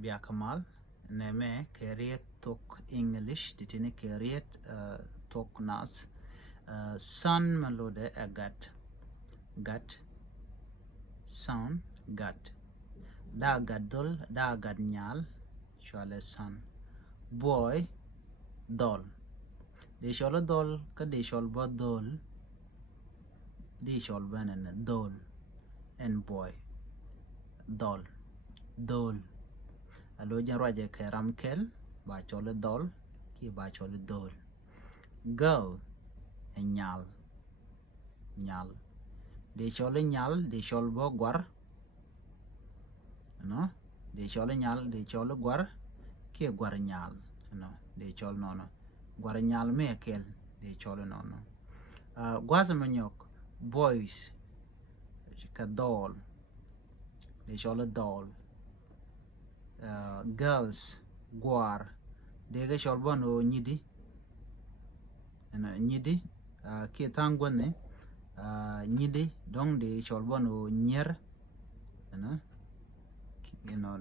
Bia Kamal neme keriet tok English ditini keriet tok nas sun malode gat sun gat da gadol da gad nyal shole sun boy dol de shole dol ka de shol ba dol de shol banen dol and boy dol alo jan raje ke ramkel ba chole dol ki ba chole dol girl and nyal de chole nyal de chol bo gwar no de chole nyal de chole gwar ki gwar nyal no de chol no gwar nyal me kel de chole no gwaza manyok boys ka dol de chole dol girls gwar de ga chol bo no nyidi ki tangwane nyidi dong de chol bo no nyer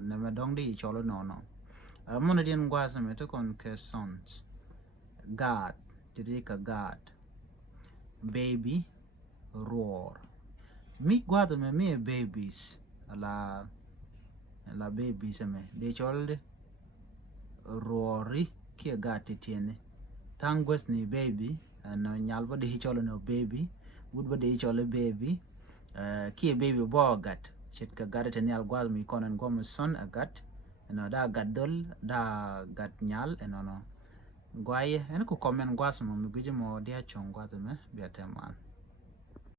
nema dong de chol no mona dien gwaza me to kon ke sons god de ka god baby roar mi gwaza me babies la babies me de chol de roari ki gati tiene tangwes ni baby no nyal ba de cholo no baby wood ba de cholo baby ki baby bo gat chit ka gata te nyal gwal mi konan gom son agat no da gadol da gat nyal no gwaye en ko komen gwas mo mi gije mo dia chong gwas me biateman